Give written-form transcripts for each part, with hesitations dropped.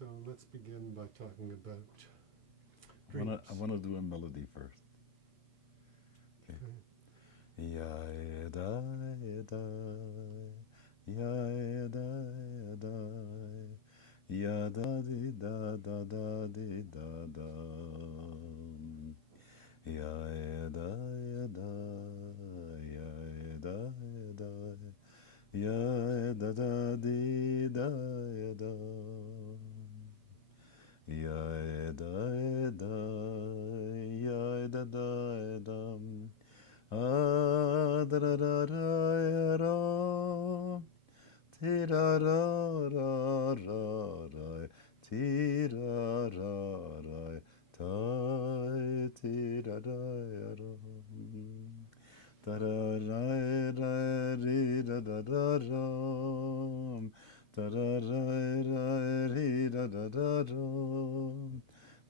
So let's begin by talking about I dreams. want to do a melody first. Okay. Ya da da ya da da ya da di da da da di da da ya da da ya da da ya da da di da da ya da da ya da da da da da da da ti da da da da ti da da da ti da da da da da da di da da da da da da di da da da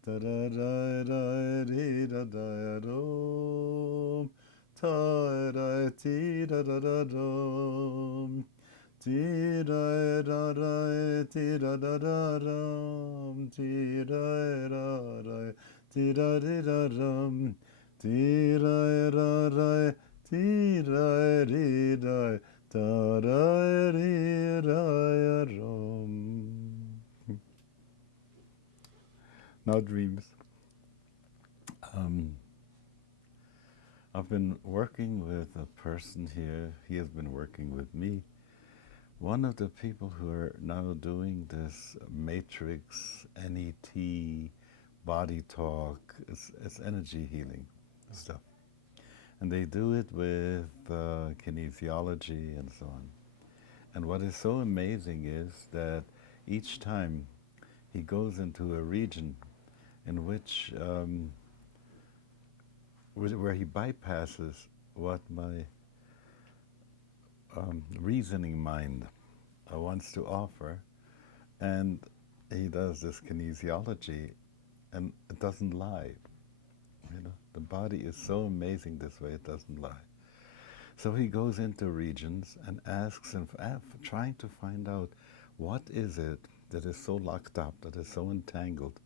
da da da di da da da ta da ti da da da da ti da da da ti da da da da ti da da da ti da di da da ti da da da ti da di da da da di da da. Now dreams. I've been working with a person here. He has been working with me. One of the people who are now doing this matrix, NET, body talk, it's energy healing stuff. And they do it with kinesiology and so on. And what is so amazing is that each time he goes into a region in which where he bypasses what my reasoning mind wants to offer, and he does this kinesiology, and it doesn't lie. You know, the body is so amazing this way; it doesn't lie. So he goes into regions and asks and trying to find out what is it that is so locked up, that is so entangled,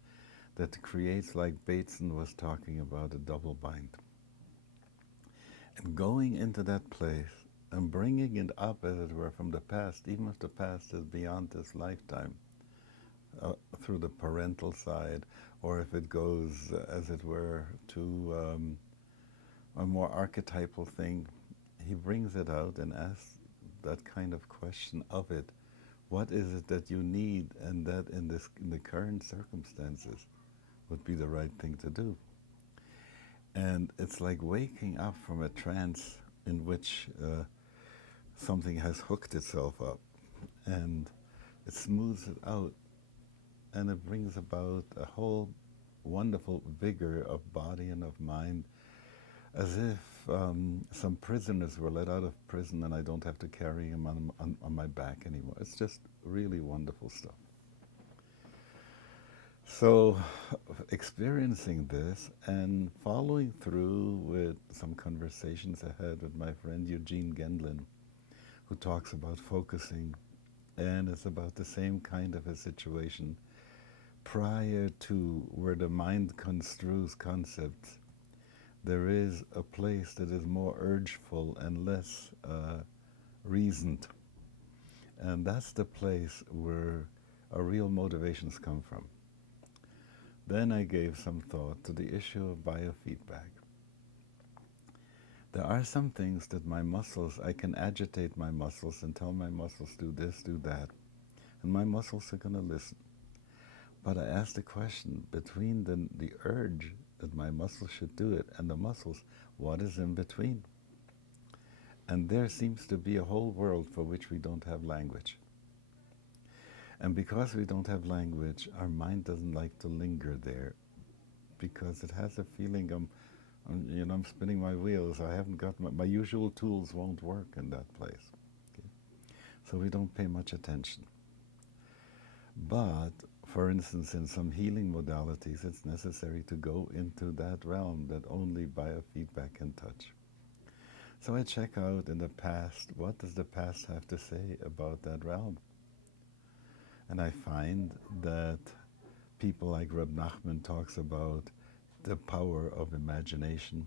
that creates, like Bateson was talking about, a double bind. And going into that place and bringing it up, as it were, from the past, even if the past is beyond this lifetime, through the parental side, or if it goes, as it were, to a more archetypal thing, he brings it out and asks that kind of question of it. What is it that you need, and that in the current circumstances would be the right thing to do? And it's like waking up from a trance in which something has hooked itself up, and it smooths it out, and it brings about a whole wonderful vigor of body and of mind, as if some prisoners were let out of prison and I don't have to carry them on my back anymore. It's just really wonderful stuff. So experiencing this and following through with some conversations I had with my friend Eugene Gendlin, who talks about focusing, and it's about the same kind of a situation prior to where the mind construes concepts. There is a place that is more urgeful and less reasoned. And that's the place where our real motivations come from. Then I gave some thought to the issue of biofeedback. There are some things that my muscles, I can agitate my muscles and tell my muscles do this, do that, and my muscles are going to listen. But I asked the question, between the urge that my muscles should do it and the muscles, what is in between? And there seems to be a whole world for which we don't have language. And because we don't have language, our mind doesn't like to linger there, because it has a feeling I'm spinning my wheels. I haven't got my usual tools won't work in that place. Okay? So we don't pay much attention. But, for instance, in some healing modalities, it's necessary to go into that realm that only biofeedback can touch. So I check out in the past, what does the past have to say about that realm? And I find that people like Reb Nachman talks about the power of imagination.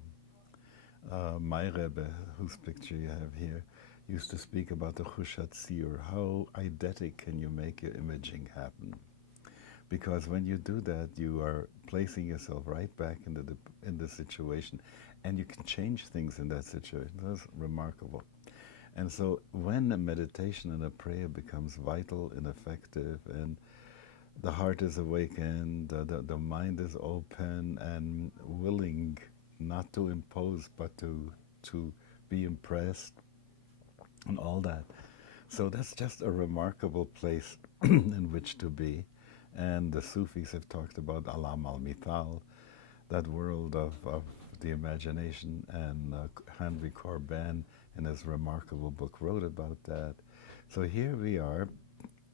My Rebbe, whose picture you have here, used to speak about the Chushat Tzir. How eidetic can you make your imaging happen? Because when you do that, you are placing yourself right back in the situation, and you can change things in that situation. That's remarkable. And so when a meditation and a prayer becomes vital and effective, and the heart is awakened, the mind is open and willing not to impose, but to be impressed, and all that. So that's just a remarkable place in which to be. And the Sufis have talked about Alam al-Mithal, that world of the imagination, and Henry Corbin, in his remarkable book, wrote about that. So here we are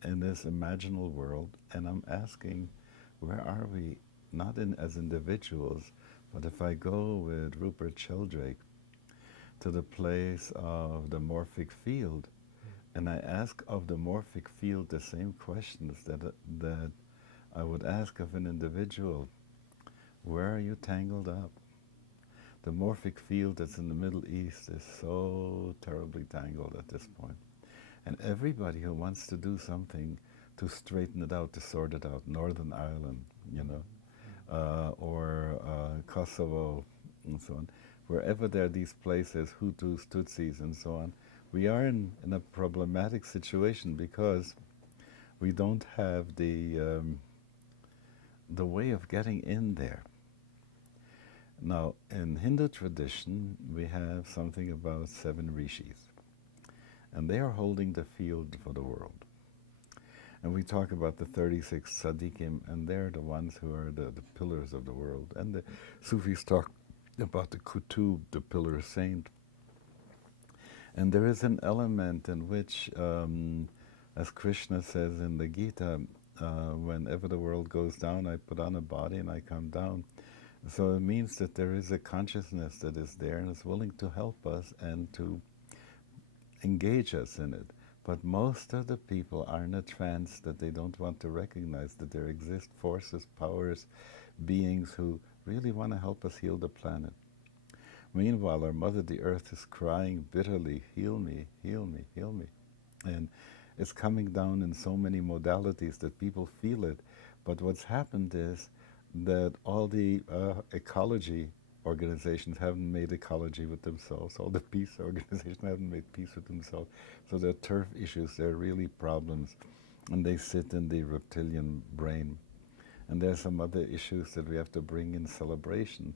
in this imaginal world, and I'm asking, where are we, not as individuals, but if I go with Rupert Sheldrake to the place of the morphic field, and I ask of the morphic field the same questions that I would ask of an individual. Where are you tangled up? The morphic field that's in the Middle East is so terribly tangled at this point. And everybody who wants to do something to straighten it out, to sort it out, Northern Ireland, or Kosovo, and so on, wherever there are these places, Hutus, Tutsis, and so on, we are in a problematic situation because we don't have the way of getting in there. Now, in Hindu tradition, we have something about 7 rishis, and they are holding the field for the world. And we talk about the 36 tzaddikim, and they're the ones who are the pillars of the world. And the Sufis talk about the kutub, the pillar saint. And there is an element in which, as Krishna says in the Gita, whenever the world goes down, I put on a body and I come down. So it means that there is a consciousness that is there and is willing to help us and to engage us in it. But most of the people are in a trance that they don't want to recognize that there exist forces, powers, beings who really want to help us heal the planet. Meanwhile, our Mother the Earth is crying bitterly, heal me, heal me, heal me. And it's coming down in so many modalities that people feel it. But what's happened is that all the ecology organizations haven't made ecology with themselves. All the peace organizations haven't made peace with themselves. So there are turf issues, there are really problems. And they sit in the reptilian brain. And there are some other issues that we have to bring in celebration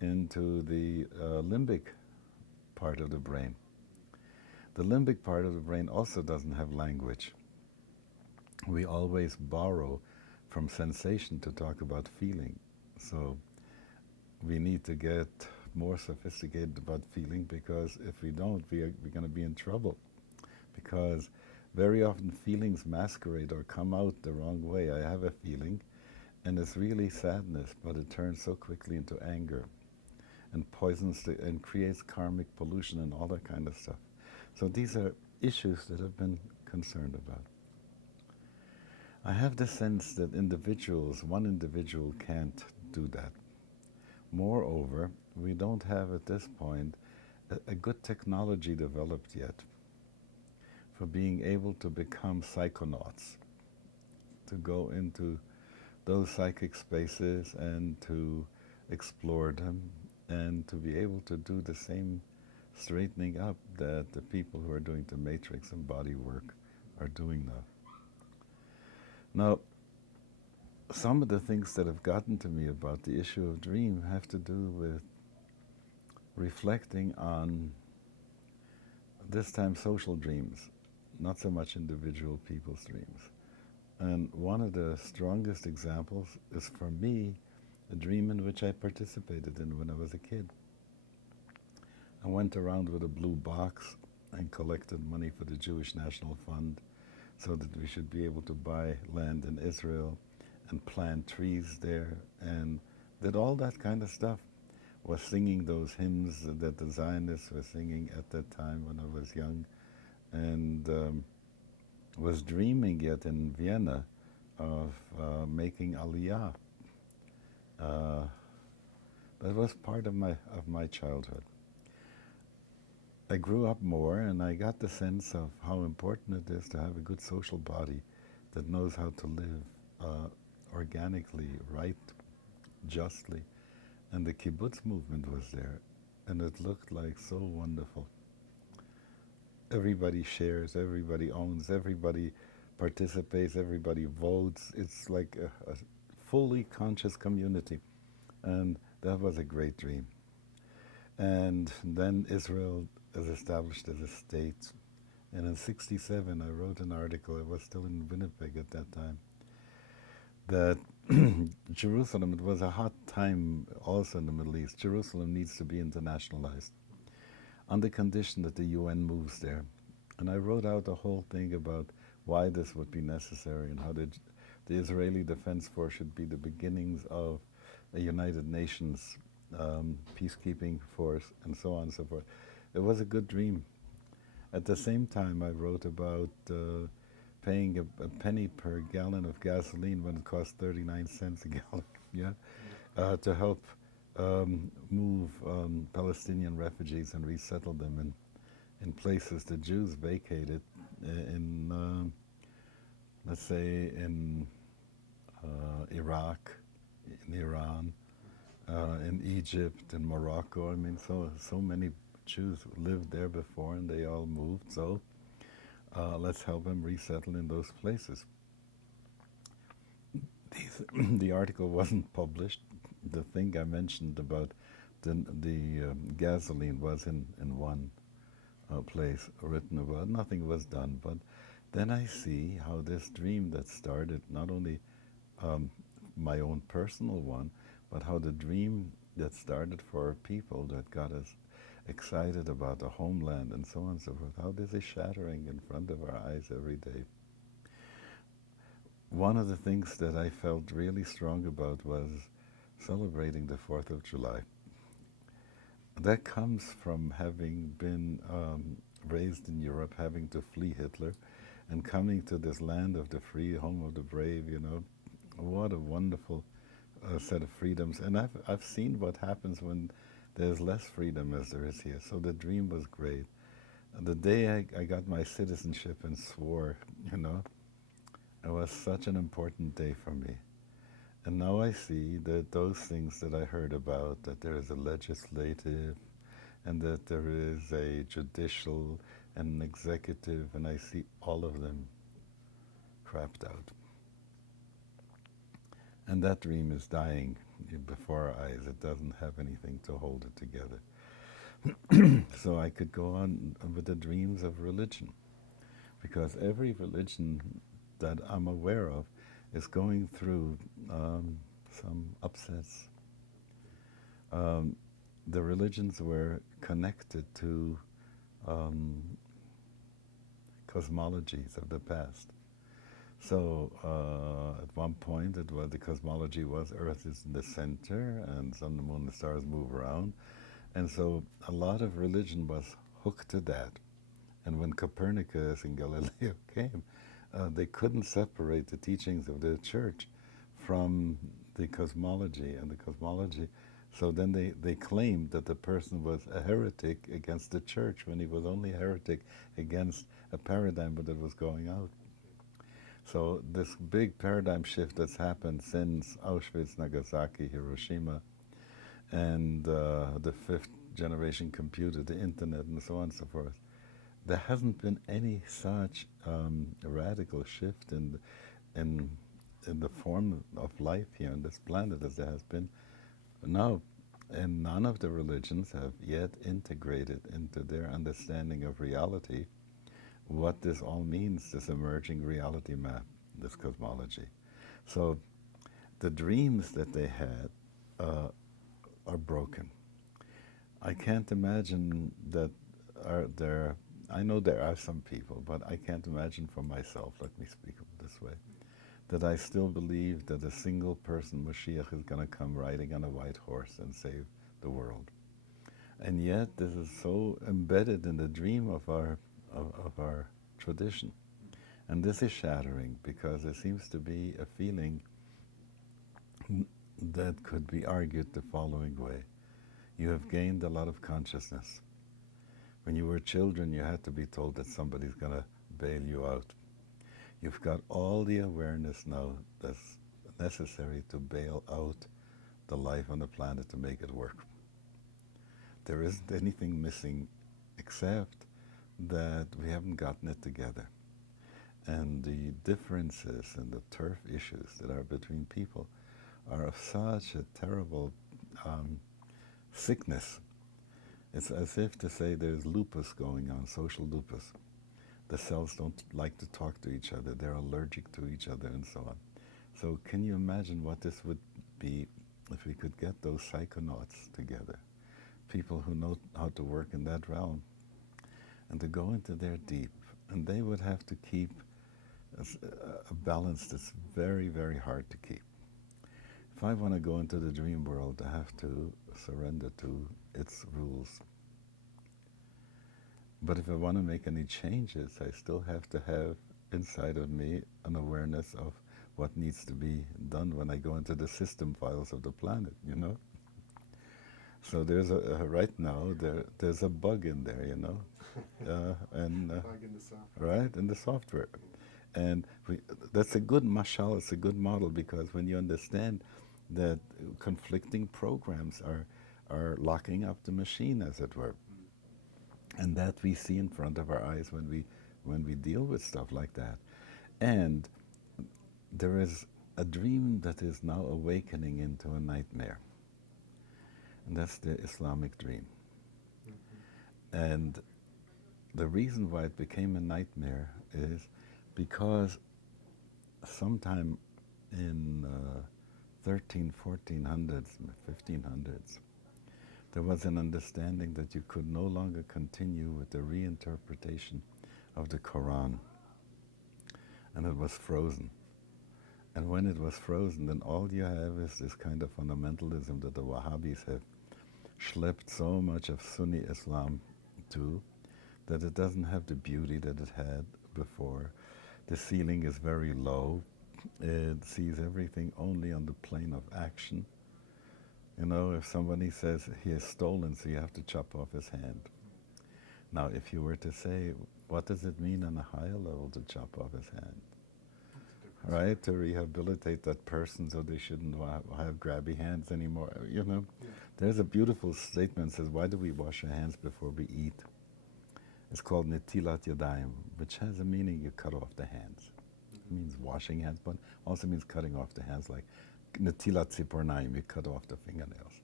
into the limbic part of the brain. The limbic part of the brain also doesn't have language. We always borrow from sensation to talk about feeling. So we need to get more sophisticated about feeling, because if we don't, we're going to be in trouble. Because very often feelings masquerade or come out the wrong way. I have a feeling, and it's really sadness, but it turns so quickly into anger and poisons and creates karmic pollution and all that kind of stuff. So these are issues that I've been concerned about. I have the sense that one individual can't do that. Moreover, we don't have at this point a good technology developed yet for being able to become psychonauts, to go into those psychic spaces and to explore them, and to be able to do the same straightening up that the people who are doing the matrix and body work are doing now. Now, some of the things that have gotten to me about the issue of dream have to do with reflecting on, this time, social dreams, not so much individual people's dreams. And one of the strongest examples is, for me, a dream in which I participated in when I was a kid. I went around with a blue box and collected money for the Jewish National Fund so that we should be able to buy land in Israel and plant trees there, and did all that kind of stuff. Was singing those hymns that the Zionists were singing at that time when I was young, and was dreaming yet in Vienna of making aliyah. That was part of my childhood. I grew up more, and I got the sense of how important it is to have a good social body that knows how to live organically, right, justly. And the kibbutz movement was there, and it looked like so wonderful. Everybody shares, everybody owns, everybody participates, everybody votes. It's like a fully conscious community, and that was a great dream. And then Israel is established as a state. And in '67, I wrote an article, I was still in Winnipeg at that time, that Jerusalem, it was a hot time also in the Middle East, Jerusalem needs to be internationalized on the condition that the UN moves there. And I wrote out a whole thing about why this would be necessary and how the Israeli Defense Force should be the beginnings of a United Nations peacekeeping force, and so on and so forth. It was a good dream. At the same time, I wrote about paying a penny per gallon of gasoline when it cost 39 cents a gallon, yeah, to help move Palestinian refugees and resettle them in places the Jews vacated in, let's say, in Iraq, in Iran, in Egypt, in Morocco. I mean, so many Jews lived there before, and they all moved. So let's help them resettle in those places. The article wasn't published. The thing I mentioned about the gasoline was in one place written about. Nothing was done, but then I see how this dream that started, not only my own personal one, but how the dream that started for people that got us excited about the homeland and so on and so forth, how this is shattering in front of our eyes every day. One of the things that I felt really strong about was celebrating the 4th of July. That comes from having been raised in Europe, having to flee Hitler, and coming to this land of the free, home of the brave, you know. What a wonderful set of freedoms. And I've seen what happens when there's less freedom as there is here. So the dream was great. The day I got my citizenship and swore, you know, it was such an important day for me. And now I see that those things that I heard about, that there is a legislative and that there is a judicial and an executive, and I see all of them crapped out. And that dream is dying before our eyes. It doesn't have anything to hold it together. So I could go on with the dreams of religion, because every religion that I'm aware of is going through some upsets. The religions were connected to cosmologies of the past. So at one point it was, the cosmology was Earth is in the center and sun, the moon, the stars move around. And so a lot of religion was hooked to that. And when Copernicus and Galileo came, they couldn't separate the teachings of the church from the cosmology and the cosmology. So then they claimed that the person was a heretic against the church when he was only a heretic against a paradigm that was going out. So this big paradigm shift that's happened since Auschwitz, Nagasaki, Hiroshima, and the 5th generation computer, the internet, and so on and so forth, there hasn't been any such radical shift in the form of life here on this planet as there has been now. And none of the religions have yet integrated into their understanding of reality what this all means, this emerging reality map, this cosmology. So the dreams that they had are broken. I can't imagine that there, I know there are some people, but I can't imagine for myself, let me speak this way, that I still believe that a single person, Mashiach, is going to come riding on a white horse and save the world. And yet this is so embedded in the dream of our tradition. And this is shattering because there seems to be a feeling that could be argued the following way. You have gained a lot of consciousness. When you were children, you had to be told that somebody's going to bail you out. You've got all the awareness now that's necessary to bail out the life on the planet to make it work. There isn't anything missing except that we haven't gotten it together. And the differences and the turf issues that are between people are of such a terrible sickness. It's as if to say there's lupus going on, social lupus. The cells don't like to talk to each other. They're allergic to each other and so on. So can you imagine what this would be if we could get those psychonauts together, people who know how to work in that realm, and to go into their deep, and they would have to keep a balance that's very, very hard to keep. If I want to go into the dream world, I have to surrender to its rules. But if I want to make any changes, I still have to have inside of me an awareness of what needs to be done when I go into the system files of the planet, you know? So there's right now, there's a bug in there, you know? Bug in the software. Right, in the software. And that's a good mashal, it's a good model, because when you understand that conflicting programs are locking up the machine, as it were, and that we see in front of our eyes when we deal with stuff like that. And there is a dream that is now awakening into a nightmare. And that's the Islamic dream. And the reason why it became a nightmare is because sometime in 1400s, 1500s, there was an understanding that you could no longer continue with the reinterpretation of the Quran. And it was frozen. And when it was frozen, then all you have is this kind of fundamentalism that the Wahhabis have schlepped so much of Sunni Islam to, that it doesn't have the beauty that it had before. The ceiling is very low. It sees everything only on the plane of action. You know, if somebody says he has stolen, so you have to chop off his hand. Now, if you were to say, what does it mean on a higher level to chop off his hand? Right? To rehabilitate that person so they shouldn't have grabby hands anymore, you know? Yeah. There's a beautiful statement that says, why do we wash our hands before we eat? It's called Netilat Yadayim, which has a meaning you cut off the hands. It means washing hands, but also means cutting off the hands, like Netilat Tzipornayim, you cut off the fingernails.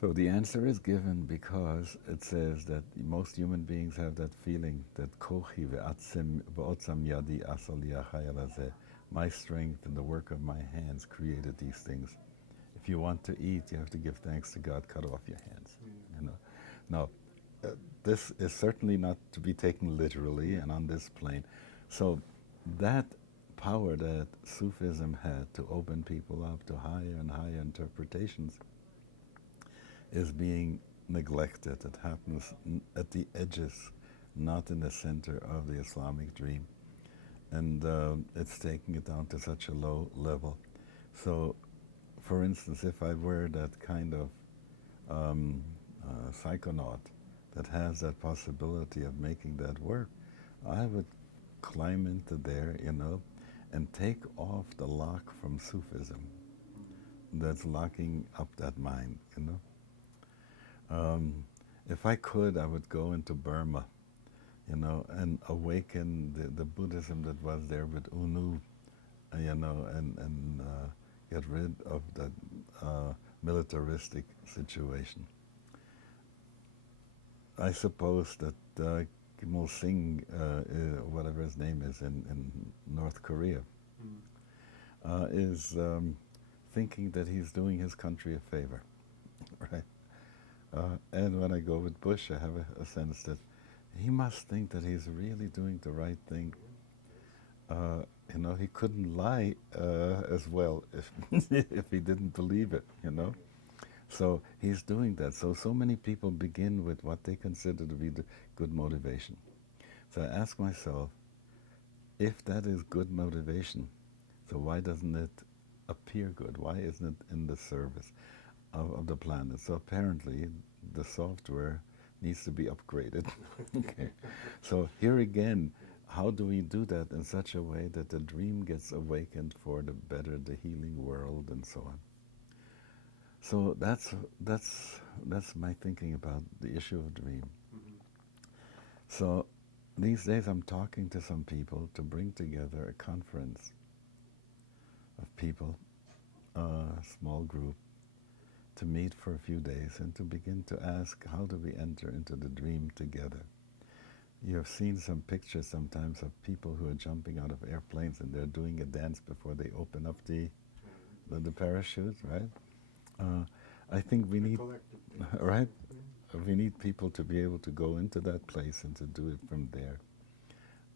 So the answer is given because it says that most human beings have that feeling that kochi ve'otzam yadi asal yachayel hazeh, my strength and the work of my hands created these things. If you want to eat, you have to give thanks to God, cut off your hands. You know. Now, this is certainly not to be taken literally and on this plane. So that power that Sufism had to open people up to higher and higher interpretations is being neglected. It happens at the edges, not in the center of the Islamic dream. And it's taking it down to such a low level. So, for instance, if I were that kind of psychonaut that has that possibility of making that work, I would climb into there, you know, and take off the lock from Sufism that's locking up that mind, you know. If I could, I would go into Burma, you know, and awaken the Buddhism that was there with Unu, you know, and get rid of that militaristic situation. I suppose that Kim Il-sung, whatever his name is in North Korea, is thinking that he's doing his country a favor, right? And when I go with Bush, I have a sense that he must think that he's really doing the right thing. You know, he couldn't lie as well if if he didn't believe it, you know. So he's doing that. So many people begin with what they consider to be the good motivation. So I ask myself, if that is good motivation, so why doesn't it appear good? Why isn't it in the service of the planet? So apparently the software needs to be upgraded. Okay. So here again, how do we do that in such a way that the dream gets awakened for the better, the healing world, and so on? So that's my thinking about the issue of dream. Mm-hmm. So these days I'm talking to some people to bring together a conference of people, a small group, to meet for a few days and to begin to ask, how do we enter into the dream together? You have seen some pictures sometimes of people who are jumping out of airplanes and they're doing a dance before they open up the parachute, right? I think we need, right? We need people to be able to go into that place and to do it from there.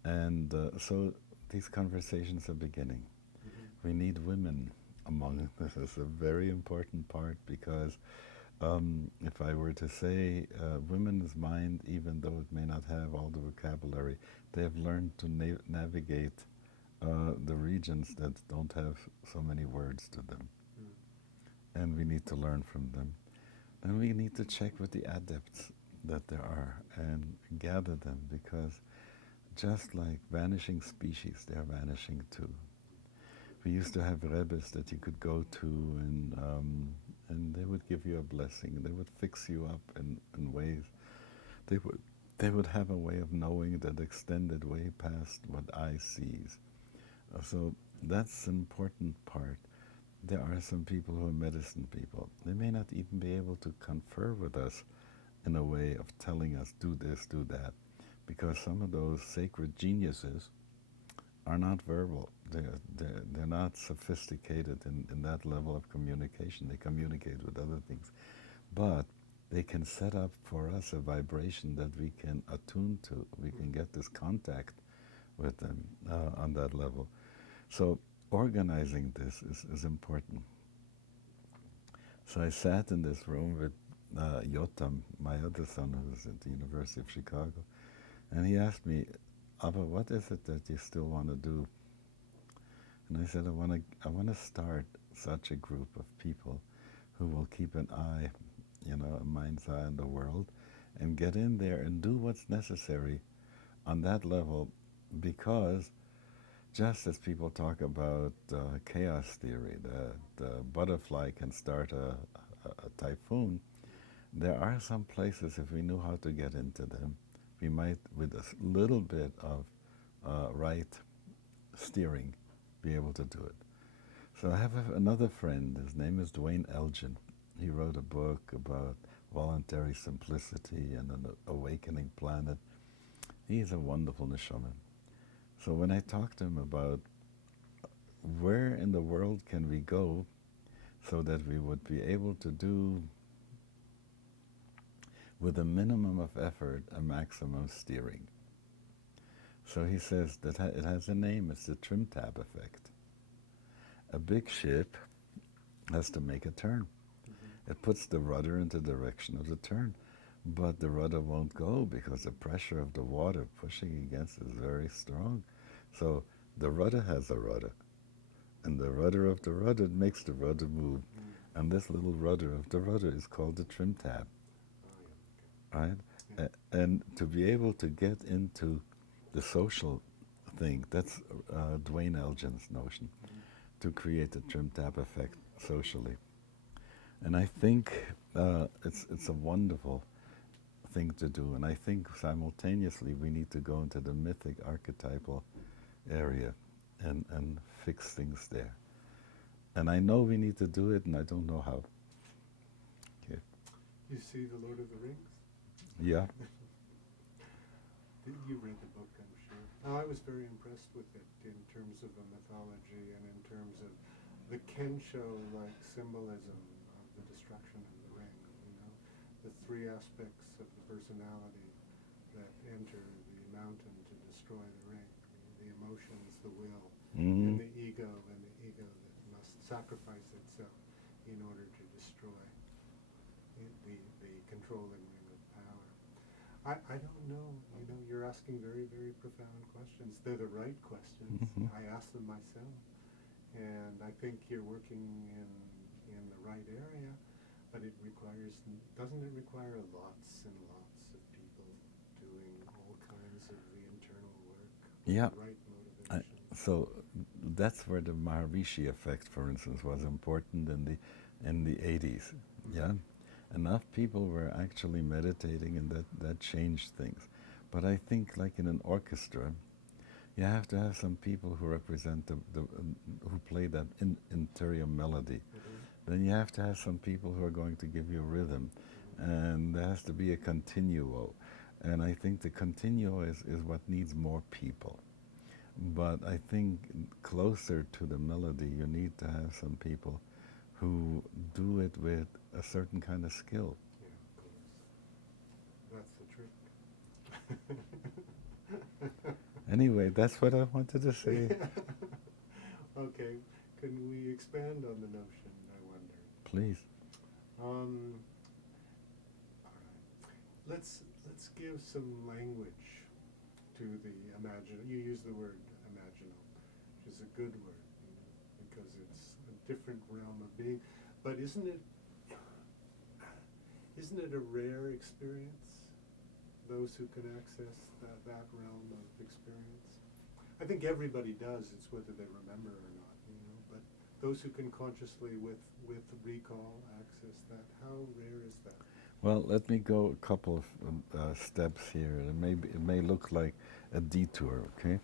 And so these conversations are beginning. We need women among us. This is a very important part because if I were to say women's mind, even though it may not have all the vocabulary, they have learned to navigate the regions that don't have so many words to them. And we need to learn from them. Then we need to check with the adepts that there are and gather them, because just like vanishing species, they are vanishing too. We used to have rebbes that you could go to and they would give you a blessing. They would fix you up in ways. They would have a way of knowing that extended way past what eye sees. So that's an important part. There are some people who are medicine people. They may not even be able to confer with us in a way of telling us, do this, do that, because some of those sacred geniuses are not verbal. They're not sophisticated in that level of communication. They communicate with other things. But they can set up for us a vibration that we can attune to. We can get this contact with them on that level. So organizing this is important. So I sat in this room with Yotam, my other son, who's at the University of Chicago, and he asked me, Abba, what is it that you still want to do? And I said, I want to start such a group of people who will keep an eye, a mind's eye on the world, and get in there and do what's necessary on that level, because just as people talk about chaos theory, the butterfly can start a typhoon, there are some places, if we knew how to get into them, we might, with a little bit of right steering, be able to do it. So I have another friend, his name is Dwayne Elgin. He wrote a book about voluntary simplicity and an awakening planet. He's a wonderful neshama. So when I talk to him about where in the world can we go so that we would be able to do, with a minimum of effort, a maximum steering. So he says that it has a name, it's the trim tab effect. A big ship has to make a turn. It puts the rudder in the direction of the turn, but the rudder won't go because the pressure of the water pushing against it is very strong. So the rudder has a rudder, and the rudder of the rudder makes the rudder move. And this little rudder of the rudder is called the trim tab, right? And to be able to get into the social thing, that's Dwayne Elgin's notion, to create the trim tab effect socially. And I think it's a wonderful thing to do. And I think simultaneously we need to go into the mythic archetypal area and fix things there. And I know we need to do it, and I don't know how. Okay. You see The Lord of the Rings? Yeah. You read the book, I'm sure. I was very impressed with it in terms of the mythology and in terms of the Kensho-like symbolism of the destruction of the ring. The three aspects of the personality that enter the mountain to destroy the ring: the emotions, the will, and the ego that must sacrifice itself in order to destroy the controlling ring of power. I don't know. you're asking very, very profound questions. They're the right questions. Mhm. I ask them myself. And I think you're working in the right area, but it requires, doesn't it require lots and lots of people doing all kinds of the internal work, Yeah. the right motivation? So that's where the Maharishi effect, for instance, was important in the 80s. Yeah, enough people were actually meditating, and that changed things. But I think, like in an orchestra, you have to have some people who represent who play that interior melody. Then you have to have some people who are going to give you rhythm, and there has to be a continuo. And I think the continuo is what needs more people. But I think closer to the melody, you need to have some people who do it with a certain kind of skill. Yeah, of course. That's the trick. Anyway, that's what I wanted to say. Okay, can we expand on the notion, I wonder? Please. All right. Let's give some language to the imaginal. You use the word imaginal, which is a good word, because it's a different realm of being. But isn't it a rare experience? Those who can access that realm of experience. I think everybody does. It's whether they remember or not, But those who can consciously, with recall, access that. How rare is that? Well, let me go a couple of steps here. It may look like a detour, okay?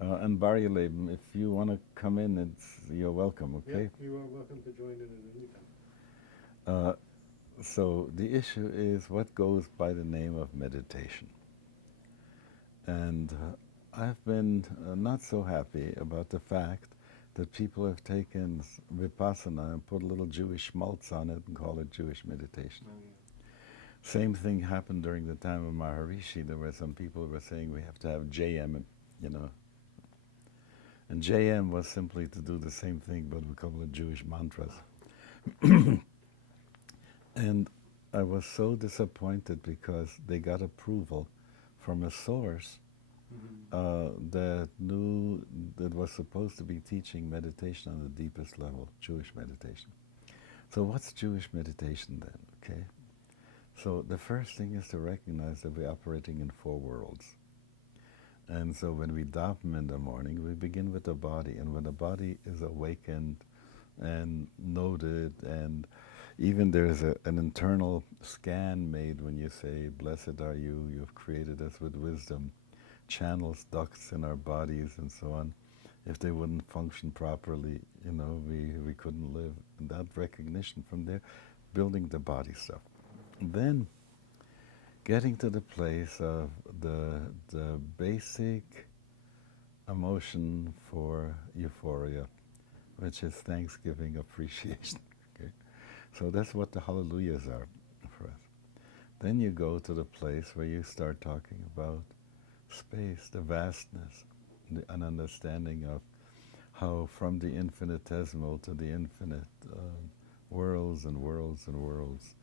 And Barya Leben, if you want to come in, you're welcome, okay? Yeah, you are welcome to join in at any time. So the issue is what goes by the name of meditation. And I've been not so happy about the fact that people have taken Vipassana and put a little Jewish schmaltz on it and call it Jewish meditation. Oh, yeah. Same thing happened during the time of Maharishi. There were some people who were saying we have to have JM, And JM was simply to do the same thing but with a couple of Jewish mantras. And I was so disappointed because they got approval from a source that knew that was supposed to be teaching meditation on the deepest level, Jewish meditation. So what's Jewish meditation then, okay? So the first thing is to recognize that we're operating in four worlds. And so when we daven in the morning, we begin with the body. And when the body is awakened and noted, and even there's an internal scan made when you say, "Blessed are you, you've created us with wisdom," channels, ducts in our bodies and so on. If they wouldn't function properly, we couldn't live. And that recognition from there, building the body stuff. Then getting to the place of the basic emotion for euphoria, which is thanksgiving, appreciation. Okay? So that's what the hallelujahs are for us. Then you go to the place where you start talking about space, the vastness, an understanding of how from the infinitesimal to the infinite, worlds and worlds and worlds.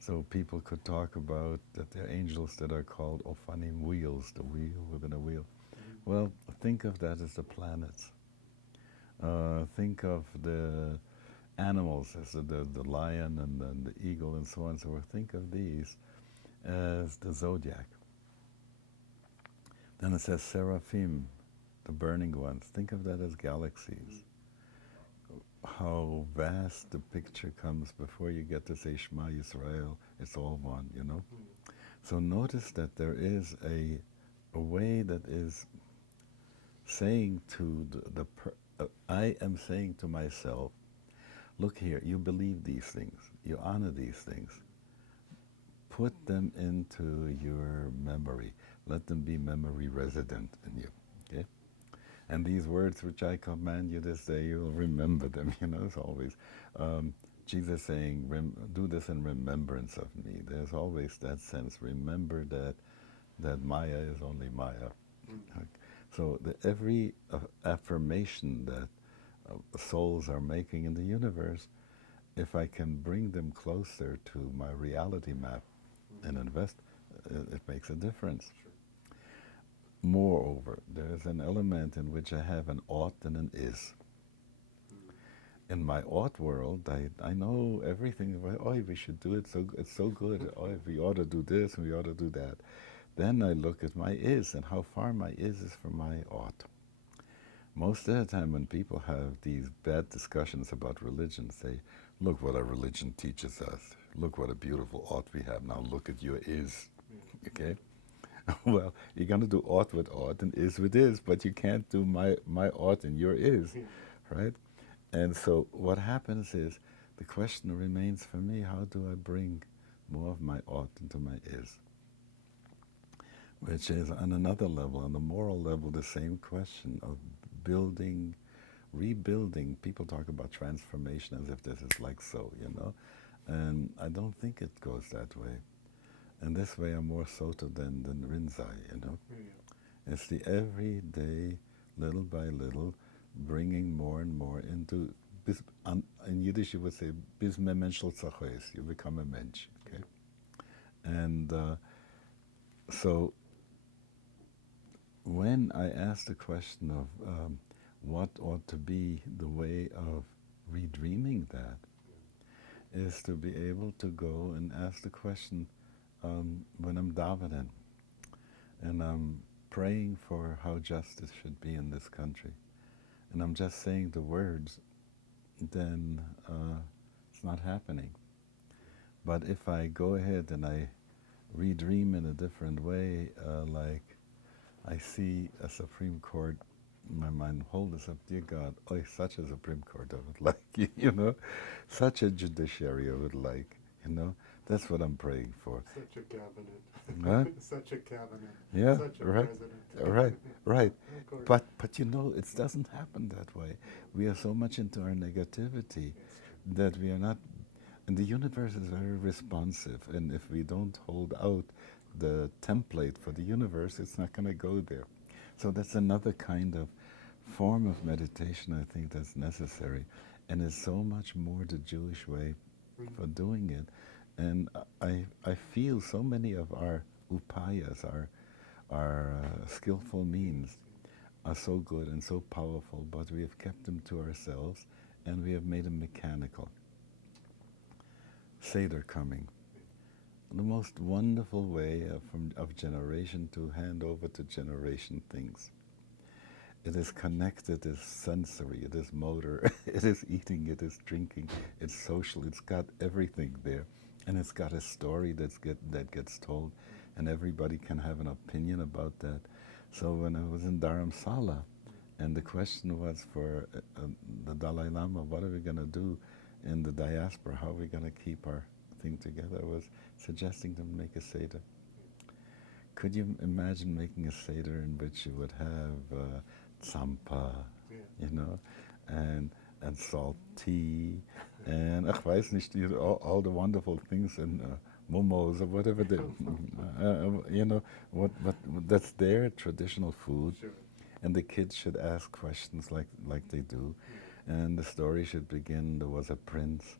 So people could talk about that there are angels that are called Ophanim wheels, the wheel within a wheel. Well, think of that as the planets. Think of the animals as the lion and then the eagle and so on. So think of these as the zodiac. Then it says seraphim, the burning ones. Think of that as galaxies. How vast the picture comes before you get to say Shema Yisrael, it's all one, So notice that there is a way that is saying to I am saying to myself, look here, you believe these things, you honor these things, put them into your memory, let them be memory resident in you, okay? And these words which I command you this day, you'll remember them, as always. Jesus saying, do this in remembrance of me. There's always that sense, remember that Maya is only Maya. So every affirmation that souls are making in the universe, if I can bring them closer to my reality map and invest, it makes a difference. Sure. Moreover, there is an element in which I have an ought and an is. In my ought world, I know everything about, oh, we should do it, so it's so good, oh, we ought to do this and we ought to do that. Then I look at my is and how far my is from my ought. Most of the time when people have these bad discussions about religion, say, look what our religion teaches us, look what a beautiful ought we have, now look at your is, okay? Well, you're going to do ought with ought and is with is, but you can't do my ought and your is, right? And so what happens is, the question remains for me, how do I bring more of my ought into my is? Which is on another level, on the moral level, the same question of building, rebuilding. People talk about transformation as if this is like so, and I don't think it goes that way. And this way I'm more Soto than Rinzai, It's the everyday, little by little, bringing more and more into, in Yiddish you would say, bis me mensch zachois, you become a mensch, okay? And so when I ask the question of what ought to be the way of redreaming that, is to be able to go and ask the question when I'm davening and I'm praying for how justice should be in this country, and I'm just saying the words, then it's not happening. But if I go ahead and I redream in a different way, like I see a Supreme Court in my mind, hold this up, dear God, oh, such a Supreme Court I would like, such a judiciary I would like, that's what I'm praying for. Such a cabinet. Huh? Such a cabinet. Yeah, Such a right. president. Right. But it doesn't happen that way. We are so much into our negativity that we are not, and the universe is very responsive, and if we don't hold out the template for the universe, it's not going to go there. So that's another kind of form of meditation I think that's necessary, and it's so much more the Jewish way for doing it. And I feel so many of our upayas, our skillful means, are so good and so powerful, but we have kept them to ourselves and we have made them mechanical. Seder coming. The most wonderful way of generation to hand over to generation things. It is connected, it is sensory, it is motor, it is eating, it is drinking, it's social, it's got everything there. And it's got a story that gets told, and everybody can have an opinion about that. So when I was in Dharamsala, and the question was for the Dalai Lama, what are we going to do in the diaspora? How are we going to keep our thing together? I was suggesting them make a Seder. Could you imagine making a Seder in which you would have tsampa, and salt tea, and ach weiß nicht, all the wonderful things in momos or whatever what that's their traditional food. Sure. And the kids should ask questions like they do, and the story should begin. There was a prince.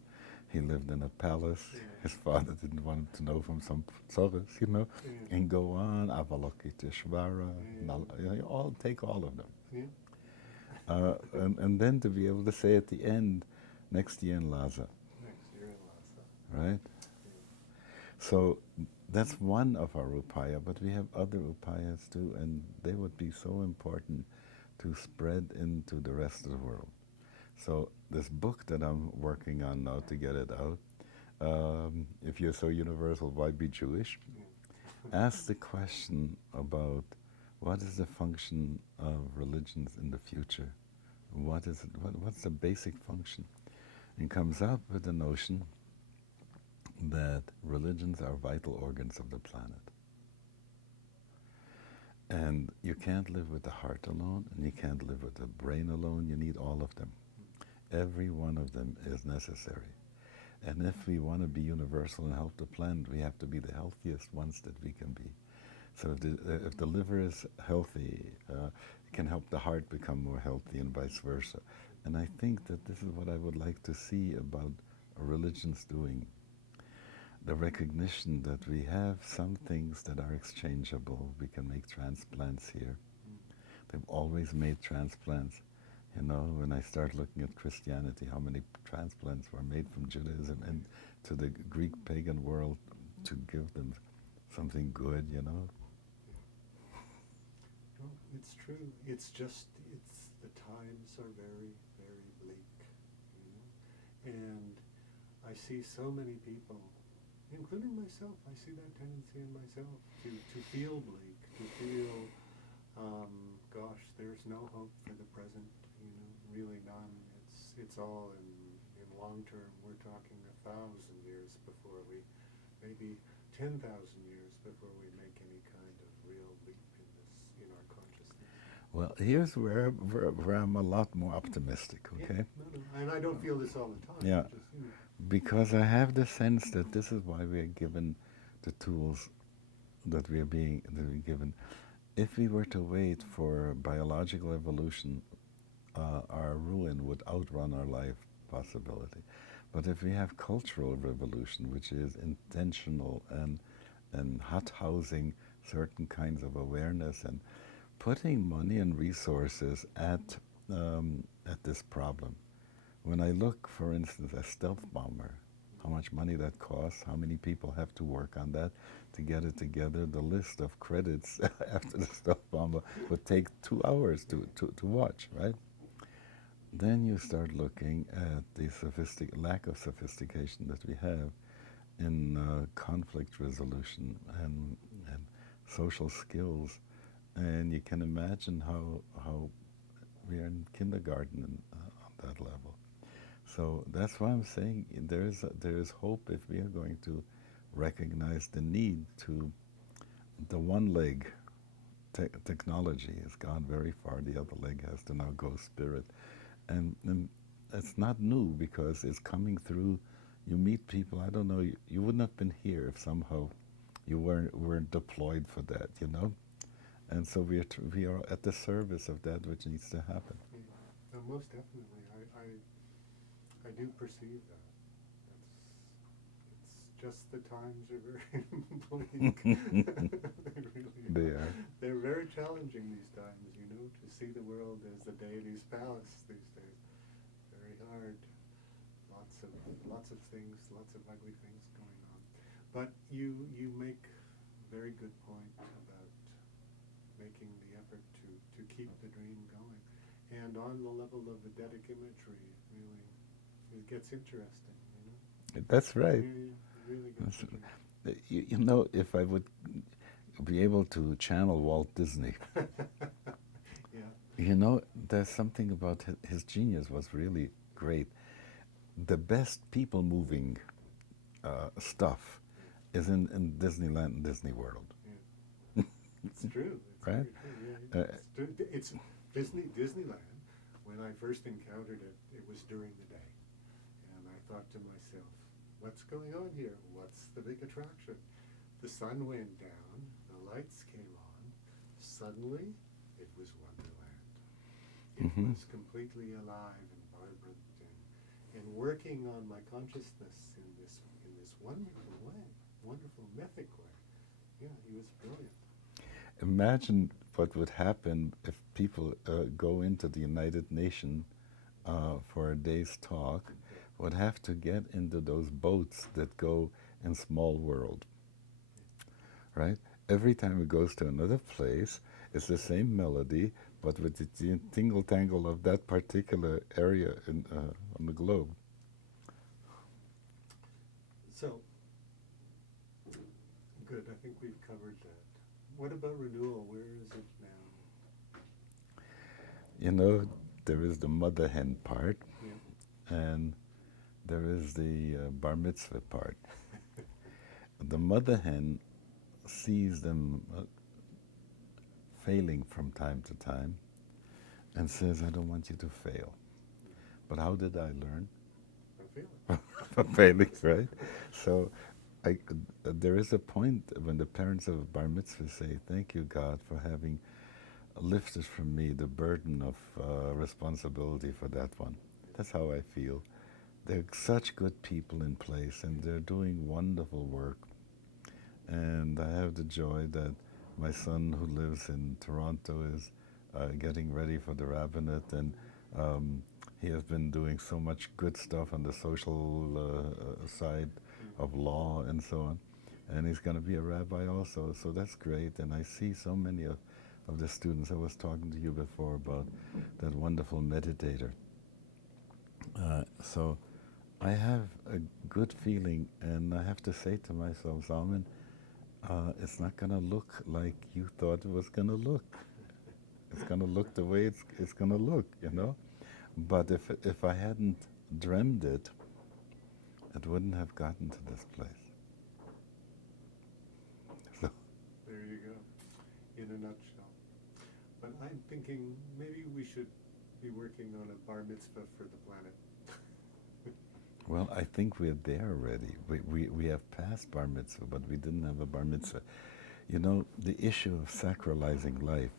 He lived in a palace. His father didn't want him to know from some tzoros, and go on. Avalokite Shvara, take all of them. And then to be able to say at the end, next year in Lhasa. Next year in Lhasa. Right? So that's one of our upaya, but we have other upayas too, and they would be so important to spread into the rest of the world. So this book that I'm working on now to get it out, if you're so universal, why be Jewish? Ask the question about what is the function of religions in the future? What is it? What's the basic function? And comes up with the notion that religions are vital organs of the planet. And you can't live with the heart alone, and you can't live with the brain alone. You need all of them. Every one of them is necessary. And if we want to be universal and help the planet, we have to be the healthiest ones that we can be. So if the liver is healthy, it can help the heart become more healthy and vice versa. And I think that this is what I would like to see about religions doing. the recognition that we have some things that are exchangeable. We can make transplants here. They've always made transplants. You know, when I start looking at Christianity, how many transplants were made from Judaism into the Greek pagan world to give them something good, you know? Well, it's true. It's just, the times are very, very bleak, you know? And I see so many people, including myself, I see that tendency in myself to feel bleak, to feel, gosh, there's no hope for the present, you know, really none. It's all in long term. We're talking 1,000 years before we, maybe 10,000 years before we make any kind of real leap in our consciousness. Well, here's where I'm a lot more optimistic, okay? Yeah, no, and I don't feel this all the time. Yeah, Just, you know. because I have the sense that this is why we are given the tools that we're given. If we were to wait for biological evolution, our ruin would outrun our life possibility. But if we have cultural revolution, which is intentional and hot housing certain kinds of awareness and putting money and resources at this problem. When I look, for instance, at stealth bomber, how much money that costs, how many people have to work on that to get it together, the list of credits after the stealth bomber would take 2 hours to watch, right? Then you start looking at the lack of sophistication that we have in conflict resolution and social skills, and you can imagine how we are in kindergarten on that level. So that's why I'm saying there is hope if we are going to recognize the need to. The one leg technology has gone very far. The other leg has to now go spirit, and it's not new because it's coming through. You meet people. I don't know. You wouldn't have been here if somehow you weren't deployed for that. You know. And so we are at the service of that which needs to happen. No, most definitely. I do perceive that. It's just the times are very bleak. They really are. They're very challenging these times, you know, to see the world as the deity's palace these days. Very hard. Lots of things, lots of ugly things going on. But you make very good point about making the effort to keep the dream going. And on the level of Vedic imagery, really, it gets interesting, you know? That's right. Really gets interesting. You know, if I would be able to channel Walt Disney, Yeah. you know, there's something about his genius was really great. The best people-moving stuff is in Disneyland and Disney World. Yeah. It's true. It's right? Very true. Yeah, it's Disneyland. When I first encountered it, it was during the day. And I thought to myself, what's going on here? What's the big attraction? The sun went down, the lights came on. Suddenly, it was Wonderland. It was completely alive and vibrant and working on my consciousness in this wonderful way, wonderful mythic way. Yeah, he was brilliant. Imagine what would happen if people go into the United Nations for a day's talk, would have to get into those boats that go in Small World, right? Every time it goes to another place, it's the same melody, but with the tingle-tangle of that particular area on the globe. So, good, I think we've covered that. What about renewal? Where is it now? You know, there is the mother hen part, Yeah. and there is the bar mitzvah part. The mother hen sees them failing from time to time and says, I don't want you to fail. But how did I learn? From failing, right? So there is a point when the parents of bar mitzvah say, thank you, God, for having lifted from me the burden of responsibility for that one. That's how I feel. They're such good people in place, and they're doing wonderful work. And I have the joy that my son, who lives in Toronto, is getting ready for the rabbinate, and um, he has been doing so much good stuff on the social side of law and so on. And he's going to be a rabbi also, so that's great. And I see so many of the students. I was talking to you before about that wonderful meditator. So I have a good feeling, and I have to say to myself, Zalman, it's not going to look like you thought it was going to look. It's going to look the way it's going to look, you know? But if I hadn't dreamed it, it wouldn't have gotten to this place. So There you go, in a nutshell. But I'm thinking maybe we should be working on a bar mitzvah for the planet. well, I think we're there already. We have passed bar mitzvah, but we didn't have a bar mitzvah. You know, the issue of sacralizing life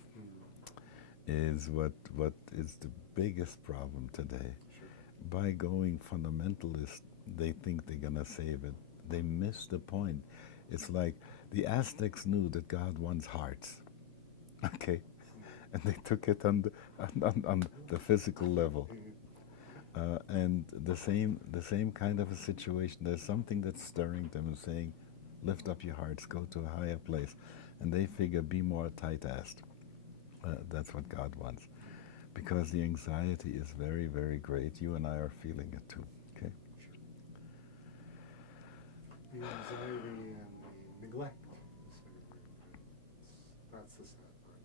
is what is the biggest problem today. Sure. By going fundamentalist, they think they're going to save it. They miss the point. It's like the Aztecs knew that God wants hearts, okay? And they took it on the physical level. And the same kind of a situation. There's something that's stirring them and saying, lift up your hearts, go to a higher place. And they figure, be more tight-assed. That's what God wants. Because the anxiety is very, very great. You and I are feeling it too, okay? The anxiety and the neglect. That's the sad part.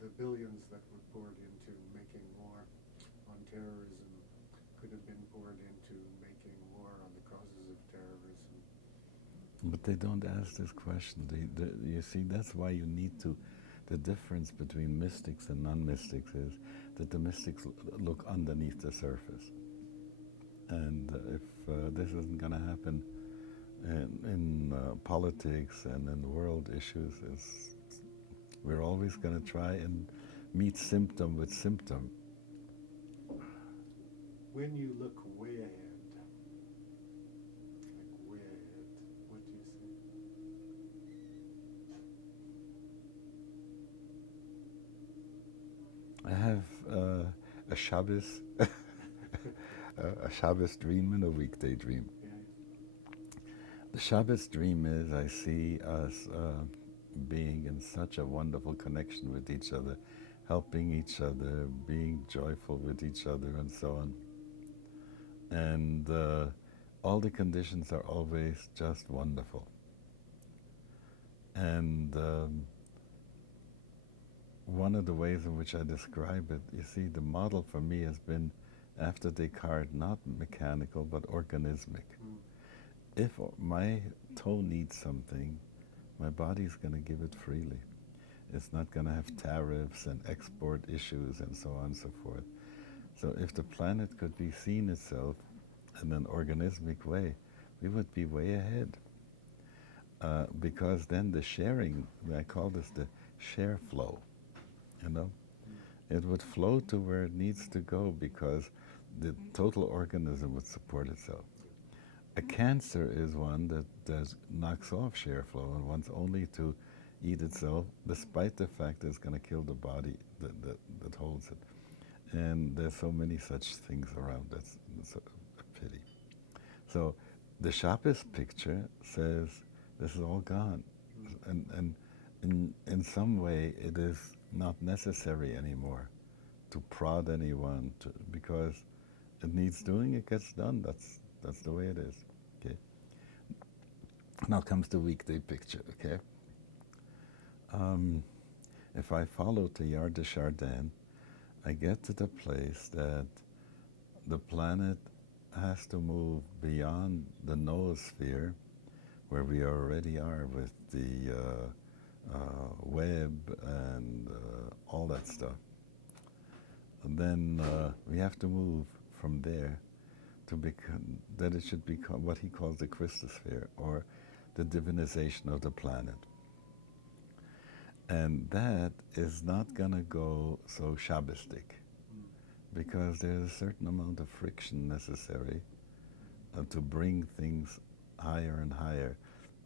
The billions that were poured into making war on terrorism could have been poured into making war on the causes of terrorism. But they don't ask this question. You see, that's why you need to. The difference between mystics and non-mystics is that the mystics look underneath the surface. And if this isn't going to happen in politics and in world issues, we're always going to try and meet symptom with symptom. When you look way ahead, like way ahead, what do you see? I have a Shabbos, a Shabbos dream and a weekday dream. Yeah. The Shabbos dream is I see us being in such a wonderful connection with each other, helping each other, being joyful with each other, and so on. And all the conditions are always just wonderful. And one of the ways in which I describe it, you see, the model for me has been, after Descartes, not mechanical, but organismic. If my toe needs something, my body's going to give it freely. It's not going to have tariffs and export issues and so on and so forth. So if the planet could be seen itself in an organismic way, we would be way ahead. Because then the sharing, I call this the share flow, you know? It would flow to where it needs to go because the total organism would support itself. A cancer is one that knocks off share flow and wants only to eat itself, despite the fact that it's going to kill the body that holds it. And there's so many such things around. That's a pity. So the Shabbos picture says this is all gone. And in some way it is not necessary anymore to prod anyone because it needs doing, it gets done. That's the way it is. Okay. Now comes the weekday picture. Okay. If I follow Teilhard de Chardin, I get to the place that the planet has to move beyond the noosphere, where we already are with the web and all that stuff. And then we have to move from there to become, that it should become what he calls the Christosphere, or the divinization of the planet. And that is not going to go so Shabbistic, because there's a certain amount of friction necessary to bring things higher and higher.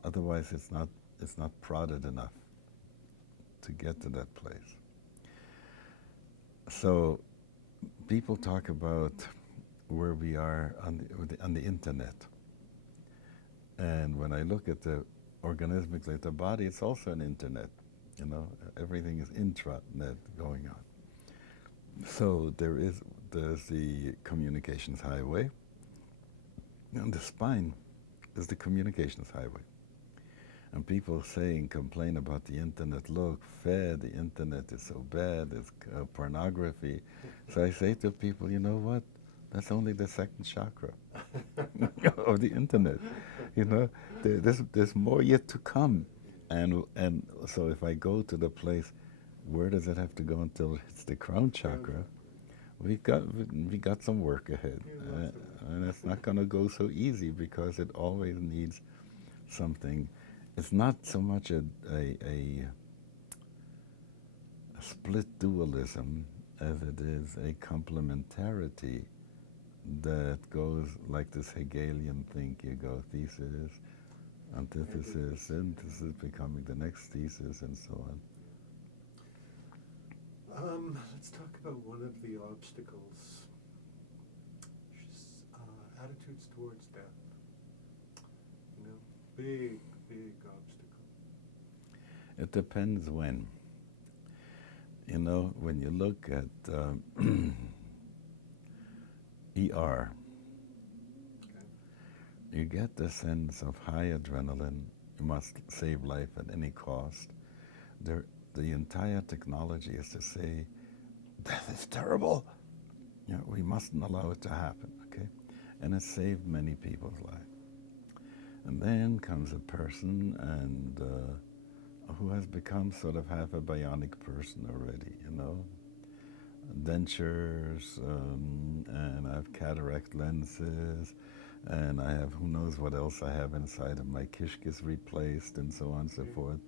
Otherwise, it's not prodded enough to get to that place. So people talk about where we are on the internet. And when I look at the organismic, like the body, it's also an internet. You know, everything is intranet going on. So there's the communications highway, and the spine is the communications highway. And people complain about the internet. Look, the internet is so bad, it's pornography. So I say to people, you know what? That's only the second chakra of the internet. You know, there's more yet to come. And so if I go to the place, where does it have to go until it's the crown chakra? We got some work ahead, and it's not going to go so easy because it always needs something. It's not so much a split dualism as it is a complementarity that goes like this Hegelian thing. You go thesis, antithesis, synthesis becoming the next thesis, and so on. Let's talk about one of the obstacles, attitudes towards death. You know, big obstacle. It depends when. You know, when you look at ER, Okay. you get the sense of high adrenaline. You must save life at any cost. The entire technology is to say, death is terrible. You know, we mustn't allow it to happen, okay? And it saved many people's lives. And then comes a person who has become sort of half a bionic person already, you know? Dentures, and I have cataract lenses, and I have who knows what else I have inside of my kishkis replaced, and so on and so forth.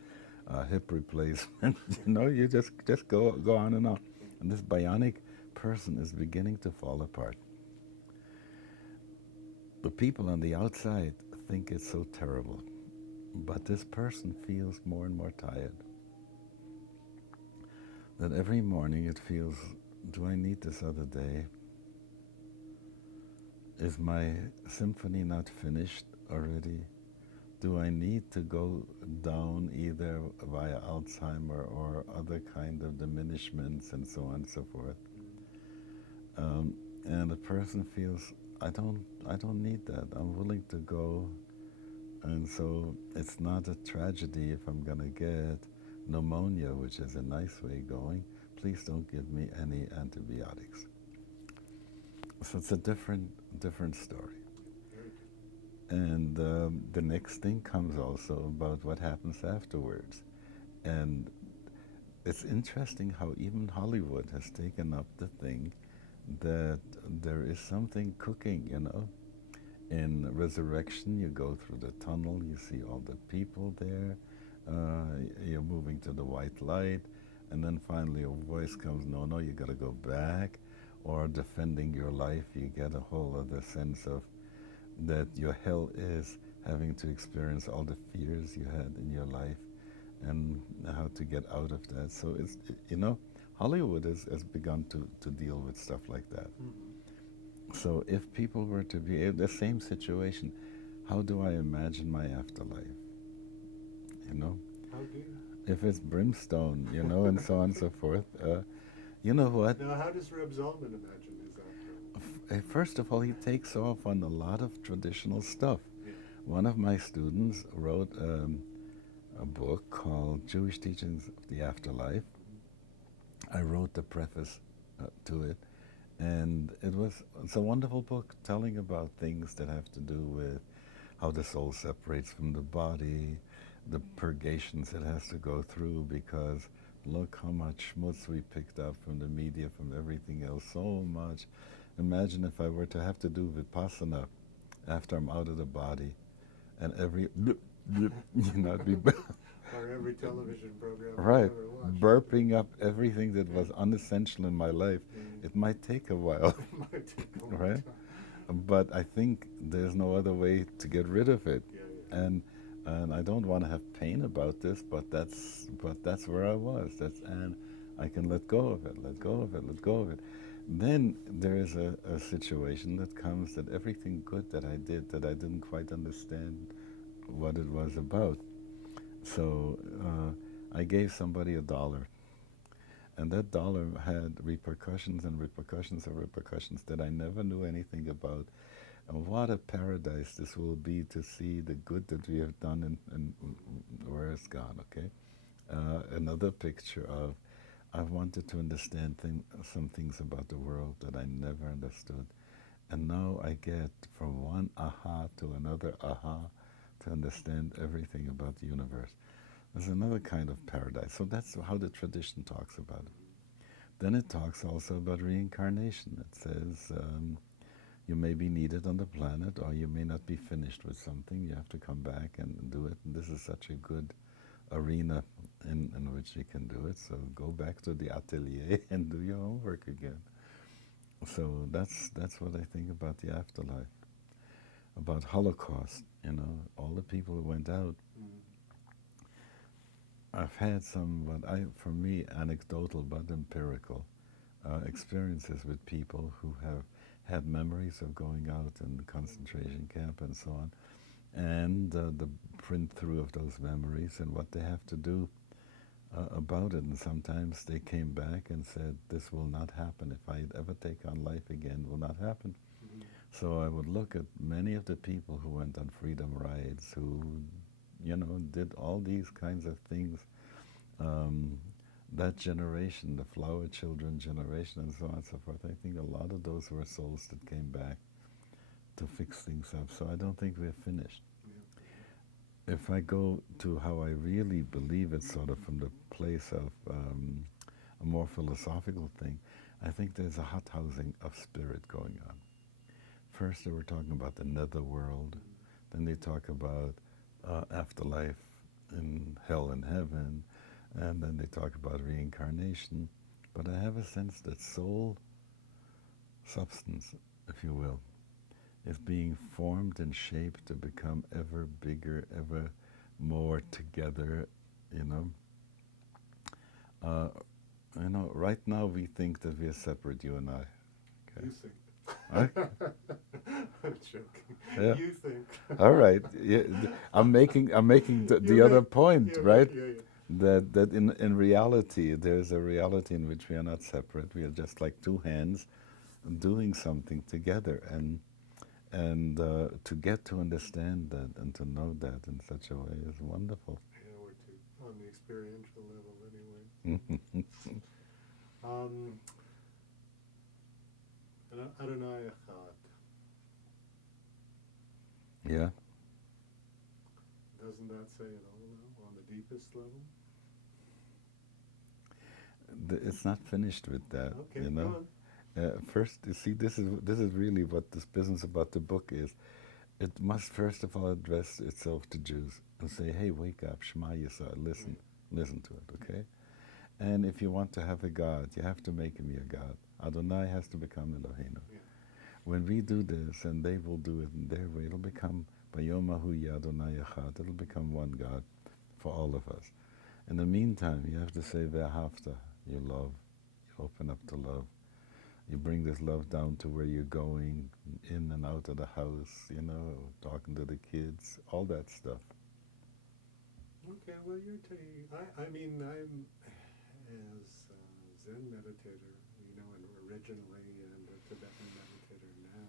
Hip replacement, you know, you just go on and on. And this bionic person is beginning to fall apart. The people on the outside think it's so terrible, but this person feels more and more tired. That every morning it feels, do I need this other day? Is my symphony not finished already? Do I need to go down either via Alzheimer or other kind of diminishments and so on and so forth? And the person feels, I don't need that. I'm willing to go. And so it's not a tragedy if I'm going to get pneumonia, which is a nice way going. Please don't give me any antibiotics. So it's a different story. And the next thing comes also about what happens afterwards. And it's interesting how even Hollywood has taken up the thing that there is something cooking, you know. In resurrection, you go through the tunnel, you see all the people there, you're moving to the white light, and then finally a voice comes, no, you gotta go back. Or defending your life, you get a whole other sense of that your hell is having to experience all the fears you had in your life and how to get out of that. So it's, you know, Hollywood has begun to deal with stuff like that. Mm-hmm. So if people were to be the same situation, how do I imagine my afterlife? You know? How do you? If it's brimstone, you know, and so on and so forth. You know what? Now, how does Rabbi Zalman imagine his afterlife? First of all, he takes off on a lot of traditional stuff. Yeah. One of my students wrote a book called Jewish Teachings of the Afterlife. I wrote the preface to it, and it's a wonderful book telling about things that have to do with how the soul separates from the body, the purgations it has to go through, because look how much schmutz we picked up from the media, from everything else, so much. Imagine if I were to have to do Vipassana after I'm out of the body, and every blip, blip, you know, I'd be or every television program right, I've ever watched. Burping up everything that was unessential in my life. It might take a while. It might take a long right? time. but I think there's no other way to get rid of it. Yeah, And I don't want to have pain about this, but that's where I was. And I can let go of it, let go of it, let go of it. Then there is a situation that comes that everything good that I did that I didn't quite understand what it was about. So I gave somebody $1, and that dollar had repercussions and repercussions and repercussions that I never knew anything about. And what a paradise this will be to see the good that we have done and where it's gone, okay? Another picture of I wanted to understand some things about the world that I never understood. And now I get from one aha to another aha to understand everything about the universe. There's another kind of paradise. So that's how the tradition talks about it. Then it talks also about reincarnation. It says you may be needed on the planet, or you may not be finished with something. You have to come back and do it. And this is such a good arena in which you can do it. So go back to the atelier and do your homework again. So that's what I think about the afterlife, about Holocaust. You know, all the people who went out. I've had some, for me, anecdotal but empirical experiences with people who have had memories of going out in the concentration camp and so on, and the print through of those memories and what they have to do about it. And sometimes they came back and said, this will not happen. If I ever take on life again, will not happen. So I would look at many of the people who went on freedom rides, who, you know, did all these kinds of things. That generation, the flower children generation, and so on and so forth, I think a lot of those were souls that came back to fix things up. So I don't think we're finished. If I go to how I really believe it, sort of from the place of a more philosophical thing, I think there's a hot housing of spirit going on. First, they were talking about the netherworld. Then they talk about afterlife in hell and heaven. And then they talk about reincarnation. But I have a sense that soul, substance, if you will, is being formed and shaped to become ever bigger, ever more together, you know. Right now we think that we're separate, you and I. Okay. You think. Huh? I'm joking. Yeah. You think. All right. Yeah, I'm making the other point, right? Yeah. That in reality, there's a reality in which we are not separate. We are just like two hands doing something together, and to get to understand that and to know that in such a way is wonderful. Yeah, we're on the experiential level anyway. Adonai Echad. Yeah. Doesn't that say it all now, on the deepest level? It's not finished with that, Okay, you know. First, you see, this is really what this business about the book is. It must first of all address itself to Jews and say, "Hey, wake up, Shema Yisrael, listen to it, okay?" And if you want to have a God, you have to make him your God. Adonai has to become Eloheinu. Yeah. When we do this, and they will do it in their way, it'll become Bayomahu Adonai Echad. It'll become one God for all of us. In the meantime, you have to say Ve'ahavta, you love, you open up to love. You bring this love down to where you're going, in and out of the house, you know, talking to the kids, all that stuff. Okay, well, you're taking. I mean, I'm as a Zen meditator, you know, and originally, and a Tibetan meditator now.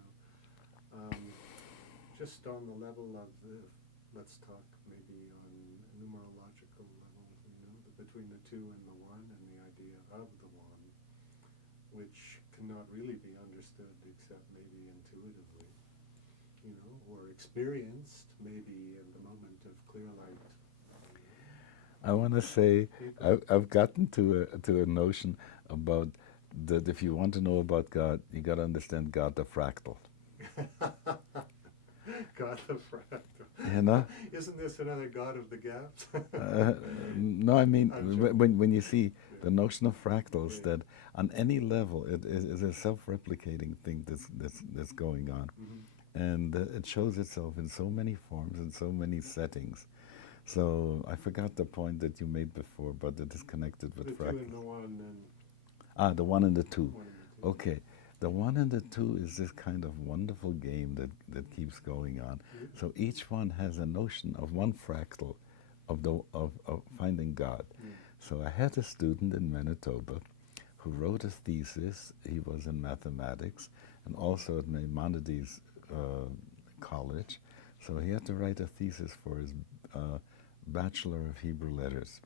Just on the level of let's talk maybe on a numerological level, you know, between the two and the one, and the idea of the one, which cannot really be understood except maybe intuitively, you know, or experienced maybe in the moment of clear light. I want to say I've gotten to a notion about that if you want to know about God, you got to understand God the fractal. God the fractal. You know? Isn't this another God of the gaps? No, I mean when you see the notion of fractals, that on any level it is a self-replicating thing that's going on. And it shows itself in so many forms, in so many settings. So I forgot the point that you made before, but it is connected with fractals. The 2 and the 1 and... The 1 and the 2. 1 and the 2. Okay. The 1 and the 2 is this kind of wonderful game that keeps going on. So each one has a notion of one fractal of finding God. So I had a student in Manitoba who wrote a thesis. He was in mathematics and also at Maimonides College. So he had to write a thesis for his Bachelor of Hebrew Letters.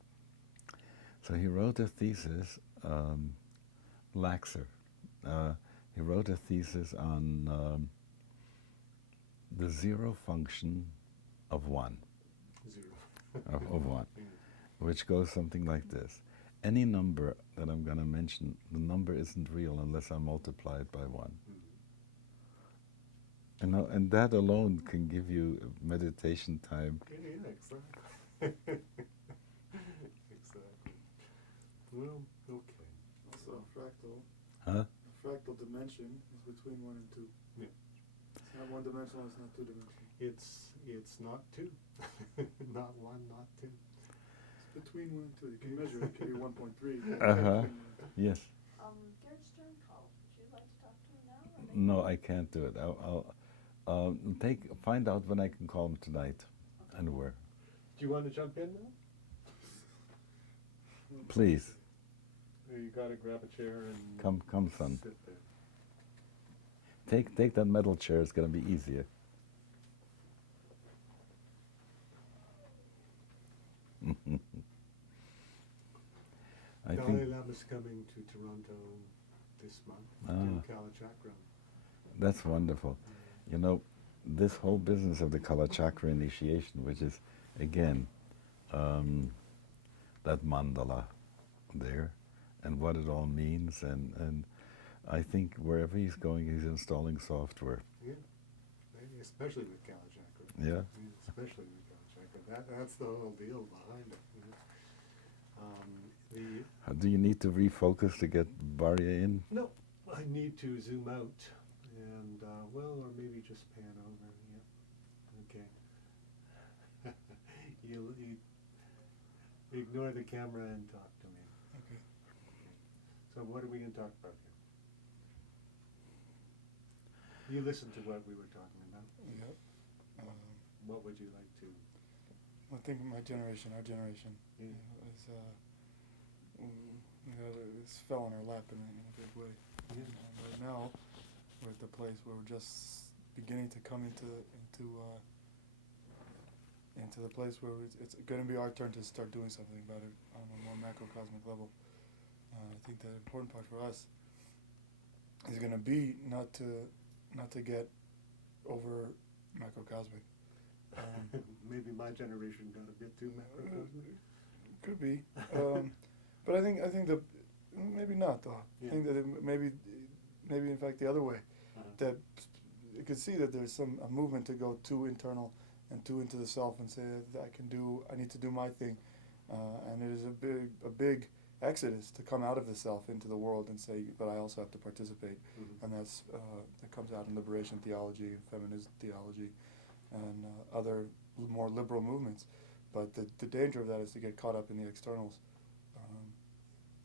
So he wrote a thesis, laxer. He wrote a thesis on the zero function of 1. Zero. of 1, which goes something like this. Any number that I'm going to mention, the number isn't real unless I multiply it by 1. And that alone can give you meditation time. Yeah, exactly. Exactly. Well, okay. Also a fractal. Huh? A fractal dimension is between 1 and 2. Yeah. It's not 1 dimensional, it's not 2 dimensional. It's not 2. Not 1, not 2. It's between 1 and 2. You can measure it. It can be 1.3. Yes. Gerd Stern called. Would you like to talk to him now? Or maybe- No, I can't do it. I'll find out when I can call him tonight and where. Do you want to jump in now? Please. You got to grab a chair and Come, son. sit there. Take that metal chair. It's going to be easier. I Dalai think Lama's coming to Toronto this month to do Kalachakra. that's wonderful. You know, this whole business of the Kalachakra initiation, which is, again, that mandala there, and what it all means, and I think wherever he's going, he's installing software. Yeah, especially with Kalachakra. Yeah. Especially with Kalachakra. That's the whole deal behind it. Do you need to refocus to get Barya in? No, I need to zoom out and, or maybe just pan over. Yeah. Okay. you ignore the camera and talk to me. Okay. So what are we going to talk about here? You listened to what we were talking about. Yep. What would you like to? I think my generation, our generation, Yeah. it's fell in our lap in a big way. Yeah. Right now, we're at the place where we're just beginning to come into the place where it's going to be our turn to start doing something about it on a more macrocosmic level. I think the important part for us is going to be not to get over macrocosmic. Maybe my generation got a bit too macrocosmic. Could be, but I think that maybe not though. Yeah. I think that maybe in fact the other way. That you can see that there's a movement to go too internal and too into the self and say that I need to do my thing, and it is a big exodus to come out of the self into the world and say, but I also have to participate, and that comes out in liberation theology, feminist theology, and other more liberal movements. But the danger of that is to get caught up in the externals,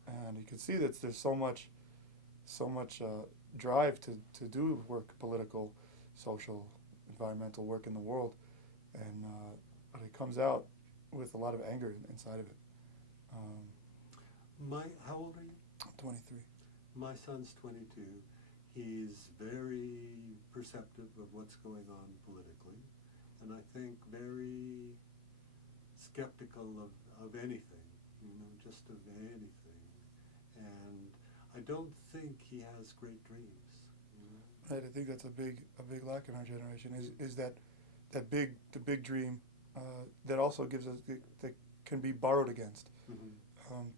and you can see that there's so much drive to do work, political, social, environmental work in the world, and but it comes out with a lot of anger inside of it. How old are you? 23. My son's 22. He's very perceptive of what's going on politically, and I think very skeptical of anything, just of anything. And I don't think he has great dreams. Right, I think that's a big lack in our generation is that the big dream that also gives us that can be borrowed against.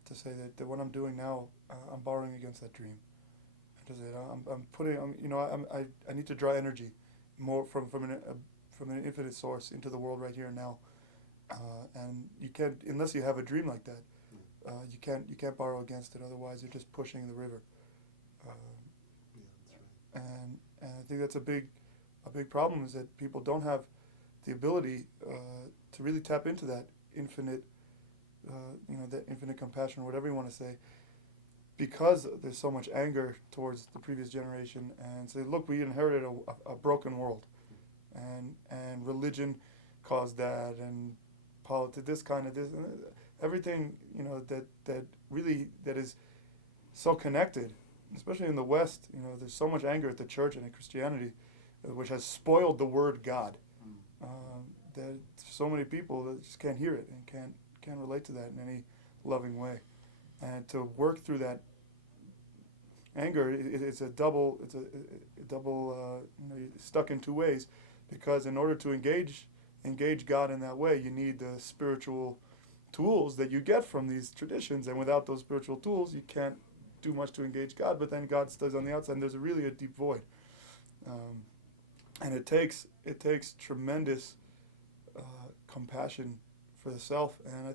To say that what I'm doing now, I'm borrowing against that dream. To say I'm putting, I need to draw energy more from an infinite source into the world right here and now, and you can't unless you have a dream like that. you can't borrow against it. Otherwise, you're just pushing the river. Yeah, that's right. And I think that's a big problem, is that people don't have the ability to really tap into that infinite, that infinite compassion, or whatever you want to say, because there's so much anger towards the previous generation, and say, look, we inherited a broken world, and religion caused that, and politics, this, everything, that is so connected, especially in the West. There's so much anger at the church and at Christianity, which has spoiled the word God. That so many people that just can't hear it and can't relate to that in any loving way, and to work through that anger, it's a double. You're stuck in two ways, because in order to engage God in that way, you need the spiritual tools that you get from these traditions, and without those spiritual tools, you can't do much to engage God. But then God stays on the outside, and there's really a deep void, and it takes tremendous compassion for the self, and I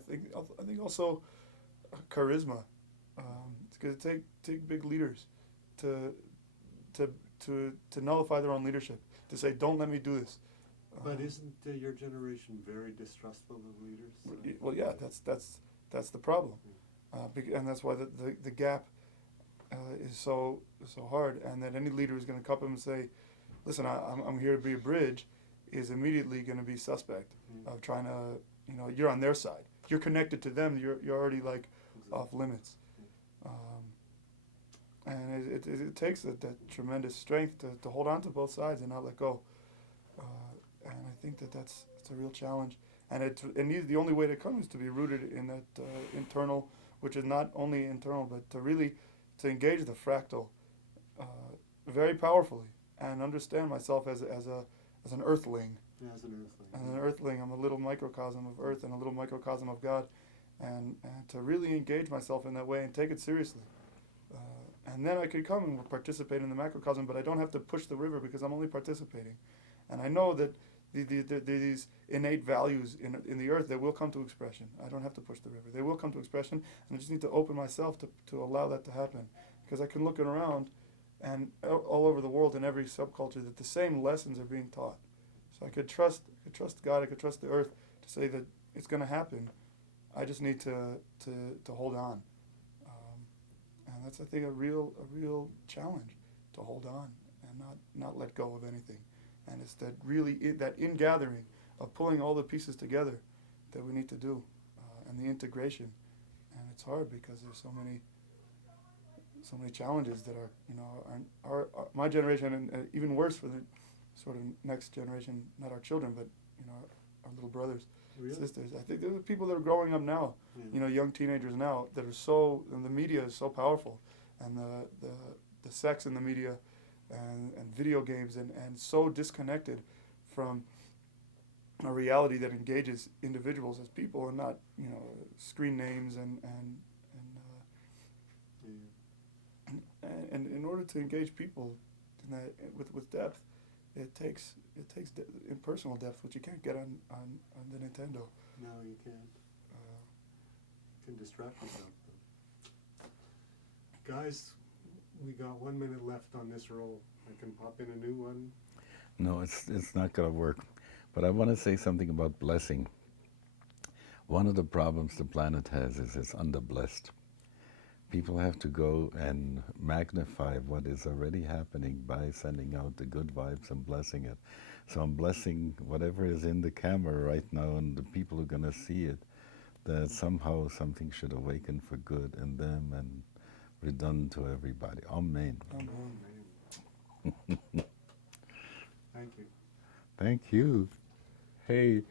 think also charisma. It's going to take big leaders to nullify their own leadership, to say, don't let me do this. But isn't your generation very distrustful of leaders? Well, yeah, that's the problem, and that's why the gap is so hard, and that any leader who's going to come up and say, listen, I'm here to be a bridge, is immediately going to be suspect of trying to, you're on their side. You're connected to them. You're already like off limits. And it takes that tremendous strength to hold on to both sides and not let go. And I think that's a real challenge. And the only way to come is to be rooted in that internal, which is not only internal, but to engage the fractal very powerfully, and understand myself as an earthling. Yeah, as an earthling. As an earthling, I'm a little microcosm of Earth and a little microcosm of God, and to really engage myself in that way and take it seriously. And then I could come and participate in the macrocosm, but I don't have to push the river because I'm only participating. And I know that these innate values in the earth, they will come to expression. I don't have to push the river. They will come to expression, and I just need to open myself to allow that to happen. Because I can look around, and all over the world in every subculture, that the same lessons are being taught. So I could trust God, I could trust the earth to say that it's going to happen. I just need to hold on. And that's, I think, a real challenge, to hold on and not let go of anything. And it's that ingathering of pulling all the pieces together that we need to do, and the integration. And it's hard because there's so many challenges that are my generation, and even worse for the sort of next generation, not our children, but our little brothers, Really? sisters. I think there are people that are growing up now, Yeah. Young teenagers now, that are and the media is so powerful, and the sex in the media, and video games, and so disconnected from a reality that engages individuals as people, and not screen names and in order to engage people in that, with depth, it takes impersonal depth, which you can't get on the Nintendo. No, you can't. You can distract yourself, though. Guys, we got 1 minute left on this roll. I can pop in a new one. No, it's not going to work. But I want to say something about blessing. One of the problems the planet has is it's underblessed. People have to go and magnify what is already happening by sending out the good vibes and blessing it. So I'm blessing whatever is in the camera right now and the people who are going to see it, that somehow something should awaken for good in them and redone to everybody. Amen. Amen. Thank you. Thank you. Hey,